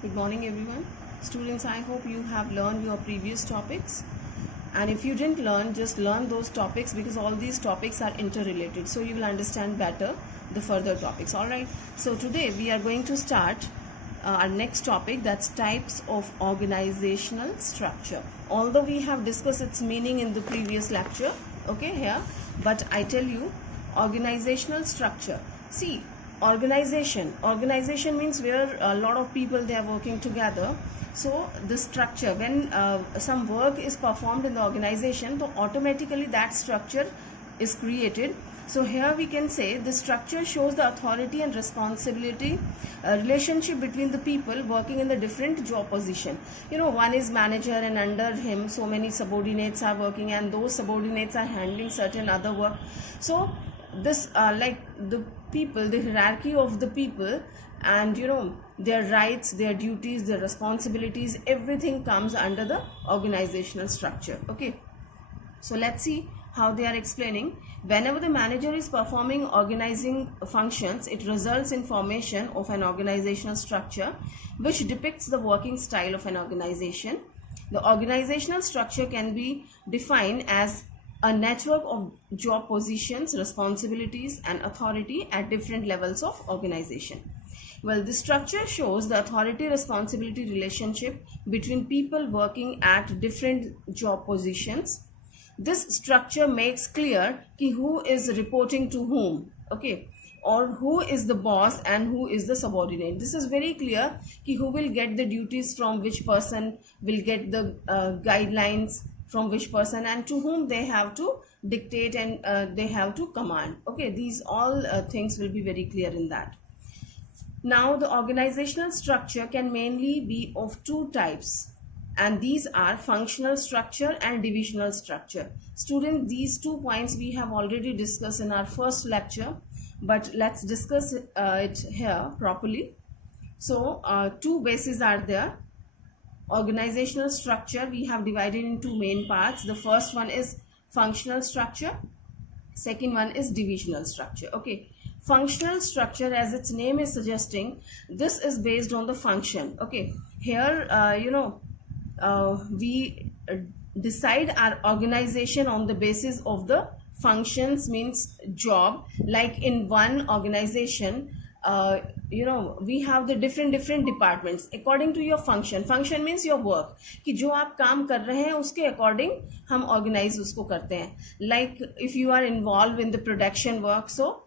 Good morning everyone. Students, I hope you have learned your previous topics. And if you didn't learn, just learn those topics because all these topics are interrelated. So you will understand better the further topics. Alright. So today we are going to start our next topic, that's types of organizational structure. Although we have discussed its meaning in the previous lecture, okay, here, but I tell you, organizational structure. See, organization means where a lot of people, they are working together. So the structure, when some work is performed in the organization, so automatically that structure is created. So here we can say the structure shows the authority and responsibility relationship between the people working in the different job position. One is manager and under him so many subordinates are working, and those subordinates are handling certain other work. So this like the people, the hierarchy of the people, and their rights, their duties, their responsibilities, everything comes under the organizational structure. Okay, so let's see how they are explaining. Whenever the manager is performing organizing functions, it results in formation of an organizational structure which depicts the working style of an organization. The organizational structure can be defined as a network of job positions, responsibilities, and authority at different levels of organization. Well, the structure shows the authority-responsibility relationship between people working at different job positions. This structure makes clear ki who is reporting to whom, okay, or who is the boss and who is the subordinate. This is very clear ki who will get the duties from which person, will get the guidelines from which person, and to whom they have to dictate and they have to command. Okay, these all things will be very clear in that. Now the organizational structure can mainly be of two types, and these are functional structure and divisional structure. Students, these 2 points we have already discussed in our first lecture, but let's discuss it here properly. So two bases are there. Organizational structure we have divided into main parts. The first one is functional structure, second one is divisional structure. Okay, functional structure, as its name is suggesting, this is based on the function. Okay, here we decide our organization on the basis of the functions, means job. Like in one organization, we have the different departments according to your function. Function means your work, कि जो आप काम कर रहे हैं उसके according हम organize उसको करते हैं. Like if you are involved in the production work, so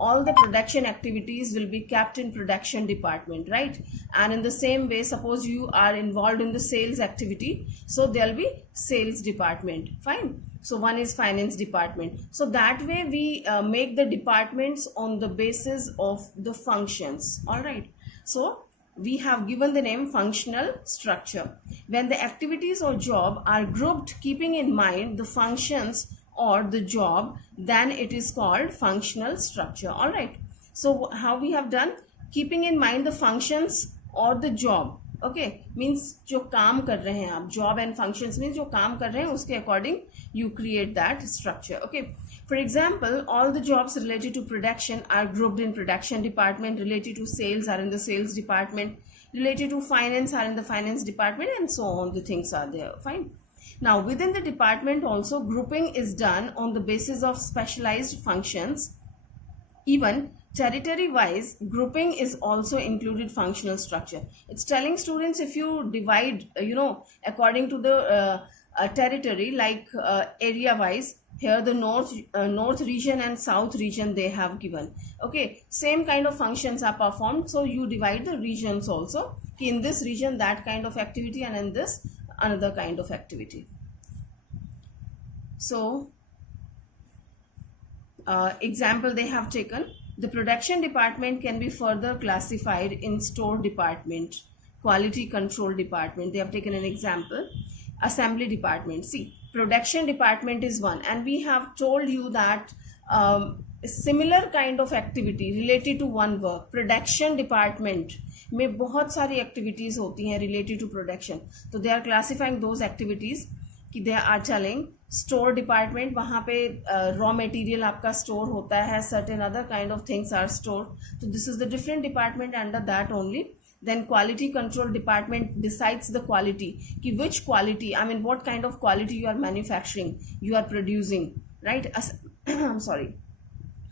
all the production activities will be kept in production department, right? And in the same way, suppose you are involved in the sales activity, so there'll be sales department. Fine. So one is finance department. So that way we make the departments on the basis of the functions. All right. So we have given the name functional structure. When the activities or job are grouped keeping in mind the functions or the job, then it is called functional structure. All right. So how we have done, keeping in mind the functions or the job. Okay, means जो काम कर रहे हैं आप, job and functions means जो काम कर रहे हैं उसके according you create that structure. Okay, for example, all the jobs related to production are grouped in production department, related to sales are in the sales department, related to finance are in the finance department, and so on. The things are there. Fine. Now within the department also grouping is done on the basis of specialized functions. Even territory wise grouping is also included functional structure. It's telling students, if you divide according to the territory, like area wise, here the north region and south region they have given. Okay, same kind of functions are performed, so you divide the regions also. In this region that kind of activity, and in this another kind of activity. So example they have taken, the production department can be further classified in store department, quality control department. They have taken an example. Assembly department. See, production department is one, and we have told you that similar kind of activity related to one work, production department में बहुत सारी activities होती हैं related to production. So they are classifying those activities कि they are telling store department, वहाँ पे raw material आपका store होता है, certain other kind of things are stored. So this is the different department, under that only then quality control department decides the quality, ki which quality, I mean what kind of quality you are manufacturing, you are producing, right? I'm sorry,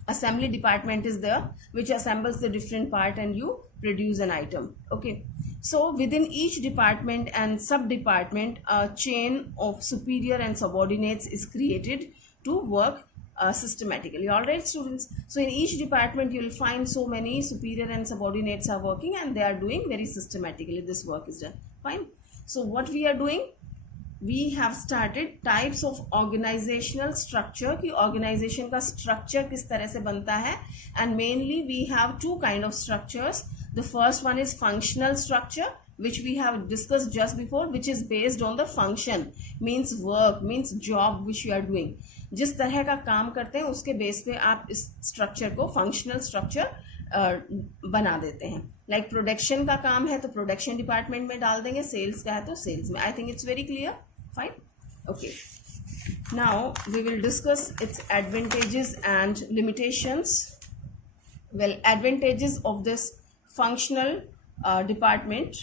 assembly department is there, which assembles the different part and you produce an item. Okay, so within each department and sub department, a chain of superior and subordinates is created to work systematically. All right, students, so in each department you will find so many superior and subordinates are working and they are doing very systematically, this work is done. Fine. So what we are doing, we have started types of organizational structure, कि organization का structure किस तरह से बनता है, and mainly we have two kind of structures. The first one is functional structure, which we have discussed just before, which is based on the function, means work, means job which you are doing. जिस तरह का काम करते हैं उसके base पे आप इस स्ट्रक्चर को फंक्शनल स्ट्रक्चर बना देते हैं. लाइक प्रोडक्शन का काम है तो प्रोडक्शन डिपार्टमेंट में डाल देंगे, सेल्स का है तो सेल्स में. I think it's very clear. Fine. Okay, now we will discuss its advantages and limitations. Well, advantages of this functional department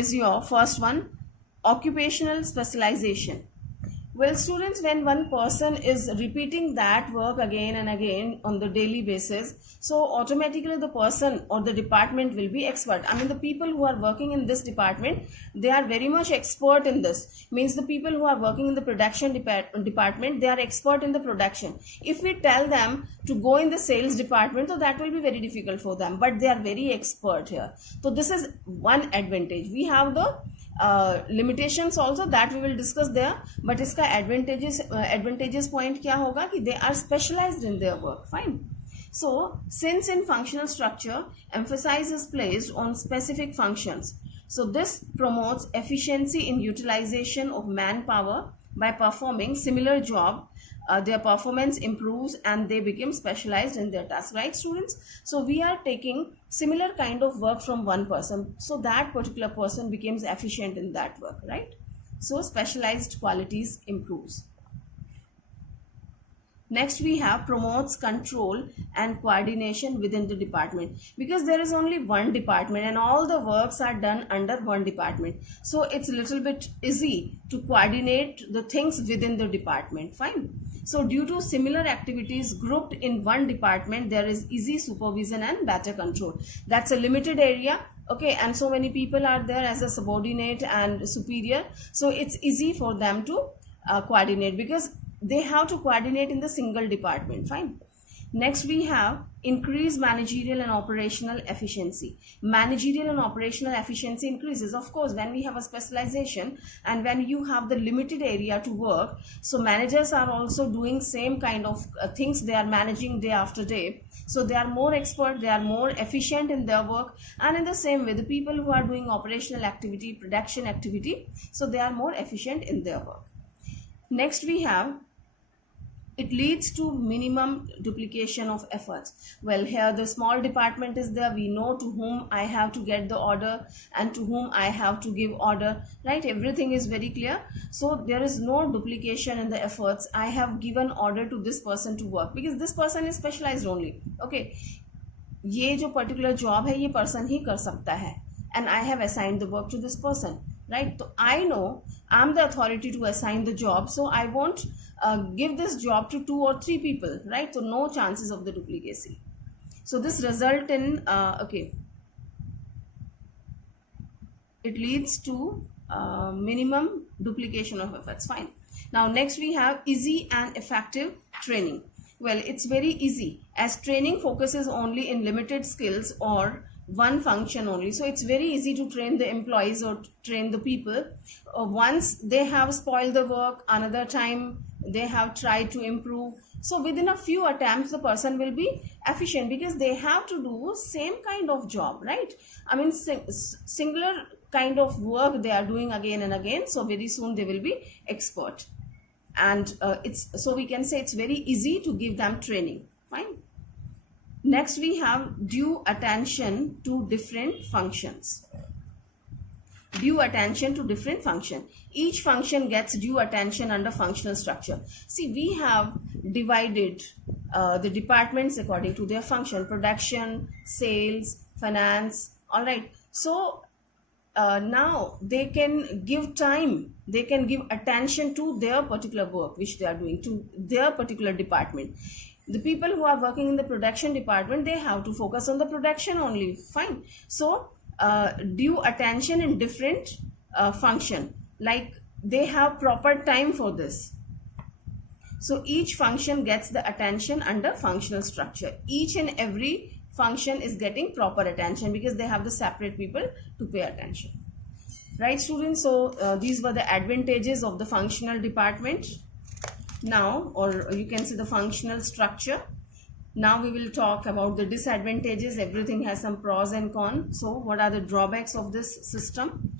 is your first one, occupational specialization. Well, students, when one person is repeating that work again and again on the daily basis, so automatically the person or the department will be expert. I mean, the people who are working in this department, they are very much expert in this. Means the people who are working in the production department, they are expert in the production. If we tell them to go in the sales department, so that will be very difficult for them, but they are very expert here. So this is one advantage. We have the limitations also that we will discuss there, but इसका advantages point क्या होगा कि they are specialized in their work. Fine. So since in functional structure emphasis is placed on specific functions, so this promotes efficiency in utilization of manpower. By performing similar job, their performance improves and they become specialized in their task. Right, students? So we are taking similar kind of work from one person, so that particular person becomes efficient in that work. Right? So specialized qualities improves. Next we have promotes control and coordination within the department, because there is only one department and all the works are done under one department, so it's a little bit easy to coordinate the things within the department. Fine. So due to similar activities grouped in one department, there is easy supervision and better control. That's a limited area. Okay, and so many people are there as a subordinate and superior, so it's easy for them to coordinate, because they have to coordinate in the single department. Fine. Next we have increased managerial and operational efficiency. Managerial and operational efficiency increases, of course, when we have a specialization and when you have the limited area to work. So managers are also doing same kind of things they are managing day after day. So they are more expert, they are more efficient in their work, and in the same way the people who are doing operational activity, production activity, so they are more efficient in their work. Next we have, it leads to minimum duplication of efforts. Well, here the small department is there. We know to whom I have to get the order and to whom I have to give order, right? Everything is very clear. So there is no duplication in the efforts. I have given order to this person to work because this person is specialized only. Okay, ये जो particular job है ये person ही कर सकता है, and I have assigned the work to this person, right? So I know I'm the authority to assign the job, so I won't give this job to 2 or 3 people, right? So no chances of the duplicacy. So this result in it leads to minimum duplication of efforts. Fine. Now next we have easy and effective training. Well, it's very easy as training focuses only in limited skills or one function only, so it's very easy to train the employees or train the people. Once they have spoiled the work, another time they have tried to improve, so within a few attempts the person will be efficient because they have to do same kind of job, right? I mean singular kind of work they are doing again and again, so very soon they will be expert, and so we can say it's very easy to give them training. Fine. Next we have due attention to different functions. Due attention to different function. Each function gets due attention under functional structure. See, we have divided the departments according to their function: production, sales, finance, All right. So now they can give time, they can give attention to their particular work which they are doing, to their particular department. The people who are working in the production department, they have to focus on the production only. Fine. So due attention in different function, like they have proper time for this. So each function gets the attention under functional structure. Each and every function is getting proper attention because they have the separate people to pay attention. Right, students? So these were the advantages of the functional department. Now, or you can see the functional structure. Now we will talk about the disadvantages. Everything has some pros and cons. So what are the drawbacks of this system?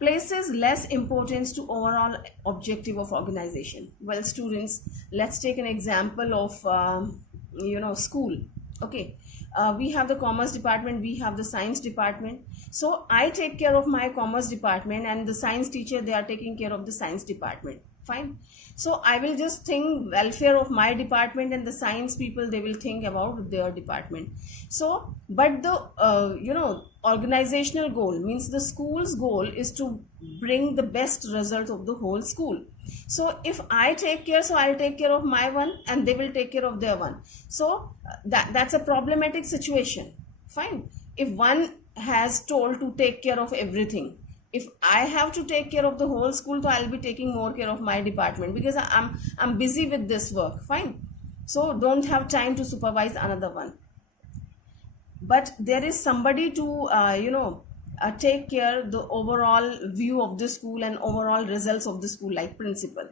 Places less importance to overall objective of organization. Well, students, let's take an example of school. Okay, we have the commerce department, we have the science department. So I take care of my commerce department, and the science teacher, they are taking care of the science department. Fine. So I will just think welfare of my department, and the science people, they will think about their department. So but the organizational goal, means the school's goal is to bring the best result of the whole school. So if I take care, so I'll take care of my one and they will take care of their one. So that's a problematic situation. Fine. If one has told to take care of everything, if I have to take care of the whole school, so I'll be taking more care of my department because I'm busy with this work. Fine. So don't have time to supervise another one. But there is somebody to take care the overall view of the school and overall results of the school, like principal.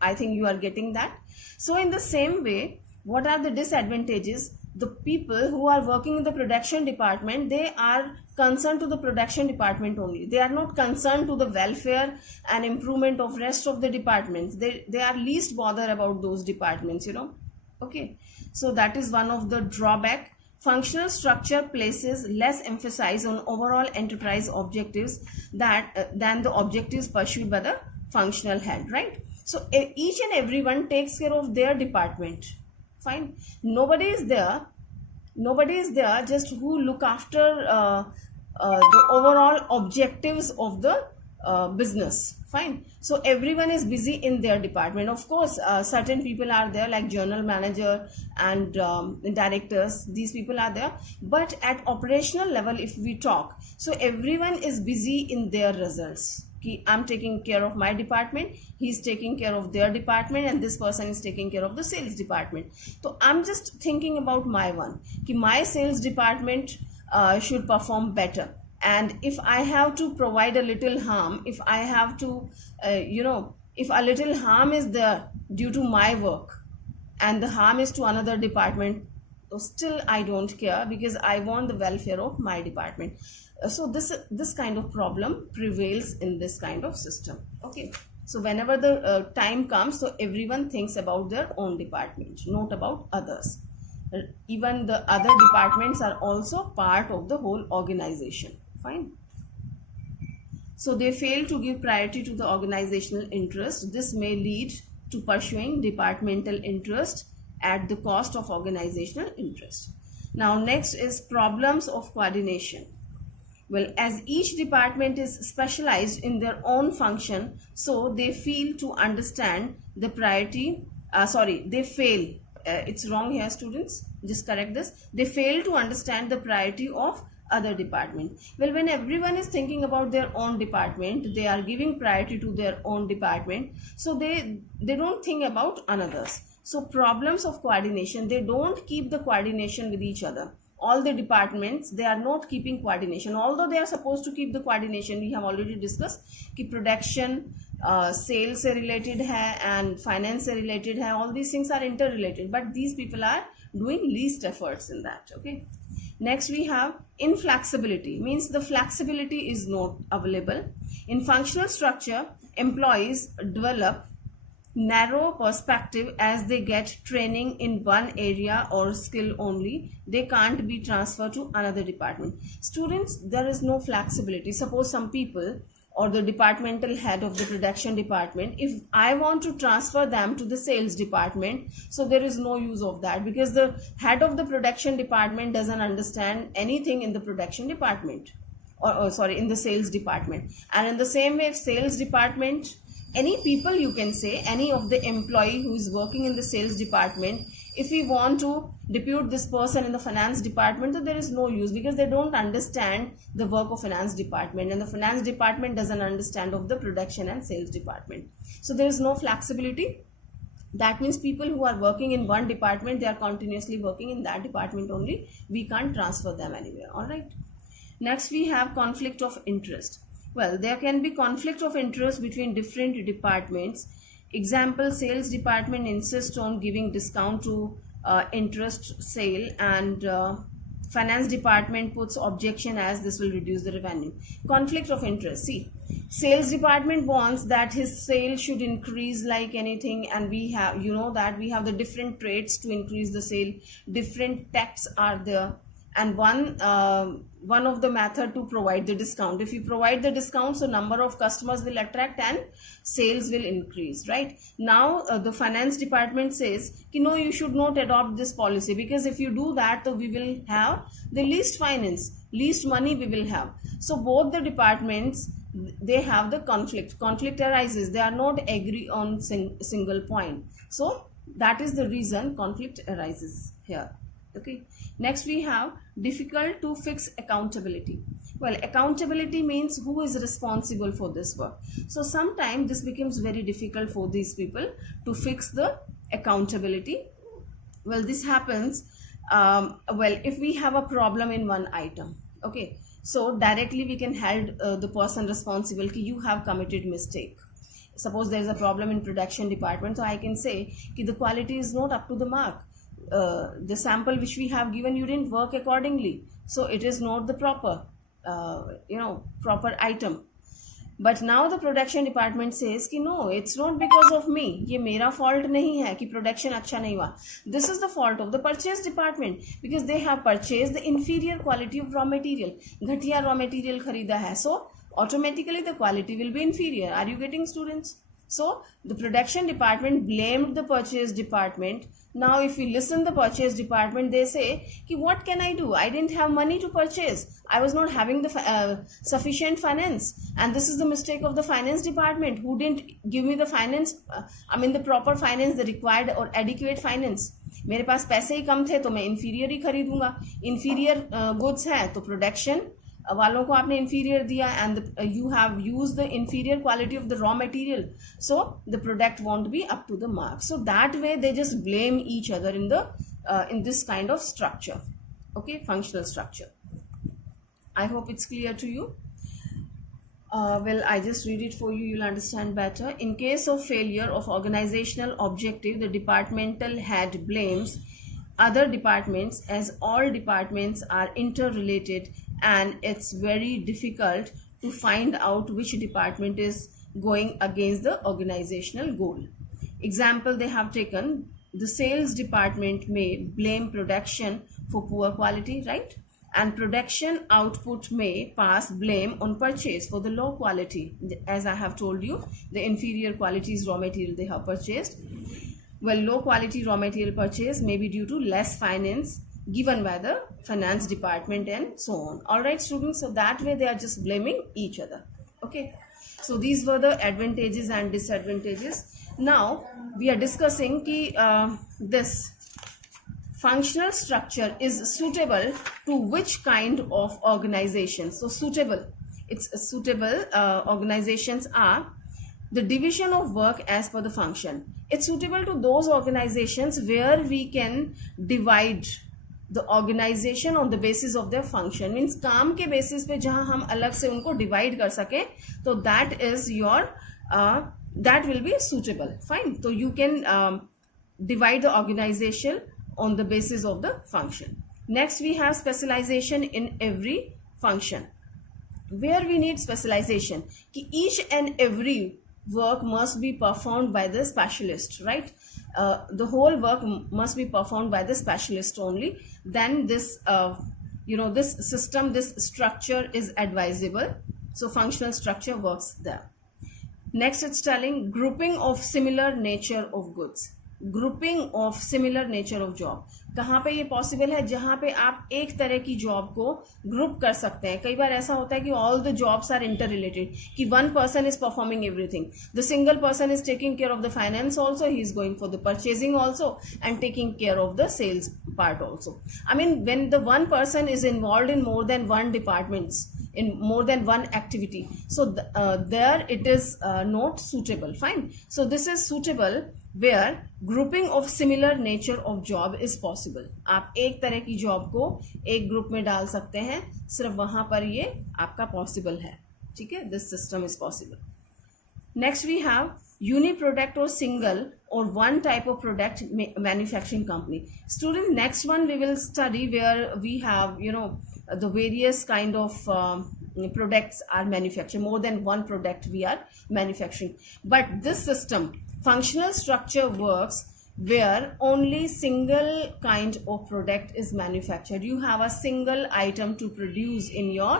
I think you are getting that. So in the same way, what are the disadvantages? The people who are working in the production department, they are concerned to the production department only. They are not concerned to the welfare and improvement of rest of the departments. They are least bothered about those departments, Okay. So that is one of the drawback. Functional structure places less emphasis on overall enterprise objectives than the objectives pursued by the functional head, right? So each and everyone takes care of their department. Fine. Nobody is there just who look after the overall objectives of the business. Fine. So everyone is busy in their department. Of course, certain people are there, like journal manager and directors. These people are there. But at operational level, if we talk, so everyone is busy in their results. I'm taking care of my department, he's taking care of their department, and this person is taking care of the sales department. So I'm just thinking about my one. My sales department should perform better. And if I have to provide a little harm, if I have to, if a little harm is there due to my work and the harm is to another department, so still I don't care because I want the welfare of my department. So this kind of problem prevails in this kind of system. Okay. So whenever the time comes, so everyone thinks about their own department, not about others. Even the other departments are also part of the whole organization. Fine. So they fail to give priority to the organizational interest. This may lead to pursuing departmental interest at the cost of organizational interest. Now next is problems of coordination. Well, as each department is specialized in their own function, so they fail to understand the priority. They fail. It's wrong here, students. Just correct this. They fail to understand the priority of other department. Well, when everyone is thinking about their own department, they are giving priority to their own department. So they don't think about another's. So problems of coordination, they don't keep the coordination with each other. All the departments, they are not keeping coordination, although they are supposed to keep the coordination. We have already discussed कि production, sales से related है and finance से related है. All these things are interrelated, but these people are doing least efforts in that. Okay. Next we have inflexibility, means the flexibility is not available. In functional structure, employees develop narrow perspective as they get training in one area or skill only. They can't be transferred to another department. Students, there is no flexibility. Suppose some people or the departmental head of the production department, if I want to transfer them to the sales department, so there is no use of that, because the head of the production department doesn't understand anything in the production department, or sorry, in the sales department. And in the same way, if sales department, any people, you can say any of the employee who is working in the sales department, if we want to depute this person in the finance department, so there is no use, because they don't understand the work of finance department, and the finance department doesn't understand of the production and sales department. So there is no flexibility. That means people who are working in one department, they are continuously working in that department only. We can't transfer them anywhere. All right. Next, we have conflict of interest. Well, there can be conflict of interest between different departments. Example, sales department insists on giving discount to interest sale, and finance department puts objection as this will reduce the revenue. Conflict of interest. See, sales department wants that his sale should increase like anything, and we have, you know, that we have the different traits to increase the sale. Different tax are there, and one of the method to provide the discount. If you provide the discount, so number of customers will attract and sales will increase, right? Now the finance department says, no, you should not adopt this policy, because if you do that, so we will have the least finance, least money we will have. So both the departments, they have the conflict arises, they are not agree on single point. So that is the reason conflict arises here. Okay. Next, we have difficult to fix accountability. Well, accountability means who is responsible for this work. So sometimes this becomes very difficult for these people to fix the accountability. Well, this happens well, if we have a problem in one item. Okay, so directly we can hold the person responsible कि you have committed mistake. Suppose there is a problem in production department, so I can say कि the quality is not up to the mark. The sample which we have given, you didn't work accordingly, so it is not the proper proper item. But now the production department says कि no, it's not because of me, ये मेरा fault नहीं है कि production अच्छा नहीं हुआ. This is the fault of the purchase department, because they have purchased the inferior quality of raw material. घटिया raw material खरीदा है, so automatically the quality will be inferior. Are you getting, students? So the production department blamed the purchase department. Now if we listen the purchase department, they say कि what can I do? I didn't have money to purchase. I was not having the sufficient finance, and this is the mistake of the finance department, who didn't give me the finance, the proper finance, the required or adequate finance. मेरे पास पैसे ही कम थे तो मैं inferior ही खरीदूंगा. Inferior goods है तो production वालों को आपने inferior दिया, and you have used the inferior quality of the raw material, so the product won't be up to the mark. So that way they just blame each other in the in this kind of structure. Okay, functional structure. I hope it's clear to you. Well, I just read it for you, you'll understand better. In case of failure of organizational objective, the departmental head blames other departments, as all departments are interrelated, and it's very difficult to find out which department is going against the organizational goal. Example they have taken, the sales department may blame production for poor quality, right? And production output may pass blame on purchase for the low quality. As I have told you, the inferior qualities raw material they have purchased. Well, low quality raw material purchase may be due to less finance given by the finance department and so on. All right, students, so that way they are just blaming each other. Okay, so these were the advantages and disadvantages. Now we are discussing ki this functional structure is suitable to which kind of organization. So suitable, it's suitable organizations are the division of work as per the function. It's suitable to those organizations where we can divide the organization on the basis of their function. Means काम के basis पे जहाँ हम अलग से उनको divide कर सके, तो that is your that will be suitable. Fine. So you can divide the organization on the basis of the function. Next we have specialization in every function. Where we need specialization, कि each and every work must be performed by the specialist, right? The whole work must be performed by the specialist only. Then this this system, this structure is advisable. So functional structure works there. Next, it's telling grouping of similar nature of goods. Grouping of similar nature of job. कहाँ पे ये possible है? जहां पे आप एक तरह की जॉब को ग्रुप कर सकते हैं. कई बार ऐसा होता है कि all the jobs are interrelated, कि one person is performing everything. The single person is taking care of the finance also, he is going for the purchasing also and taking care of the sales part also. I mean, when the one person is involved in more than one departments, in more than one activity, so there it is not suitable. Fine. So this is suitable where grouping of similar nature of job is possible. आप एक तरह की job को एक group में डाल सकते हैं, सिर्फ वहां पर ये आपका पॉसिबल है. ठीक है, this system is possible. Next we have uni-product or single or one type of product manufacturing company. Students, next one we will study where we have, the various kind of products are manufactured. More than one product we are manufacturing. But this system, functional structure, works where only single kind of product is manufactured. You have a single item to produce in your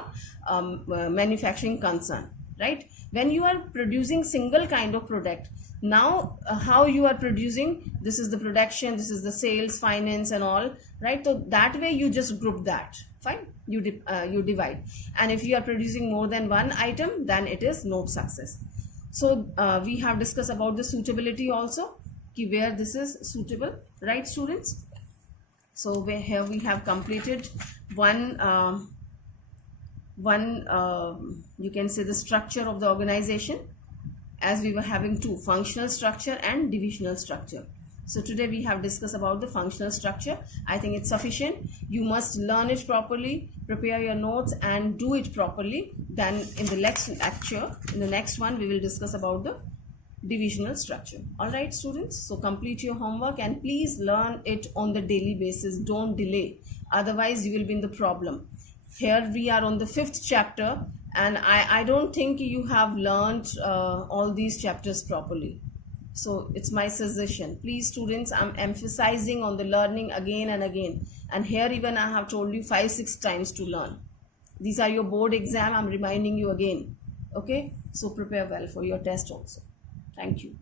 manufacturing concern. Right? When you are producing single kind of product, now how you are producing, this is the production, this is the sales, finance and all, right? So that way you just group that. Fine, you divide. And if you are producing more than one item, then it is not success. So we have discussed about the suitability also, where this is suitable, right students? So here we have completed you can say the structure of the organization, as we were having two, functional structure and divisional structure. So today we have discussed about the functional structure. I think it's sufficient. You must learn it properly, prepare your notes and do it properly. Then in the next lecture, in the next one, we will discuss about the divisional structure. All right students, so complete your homework and please learn it on the daily basis. Don't delay, otherwise you will be in the problem. Here we are on the 5th chapter and I don't think you have learned all these chapters properly. So it's my suggestion, please students, I'm emphasizing on the learning again and again, and here even I have told you 5-6 times to learn. These are your board exam, I'm reminding you again. Okay, so prepare well for your test also. Thank you.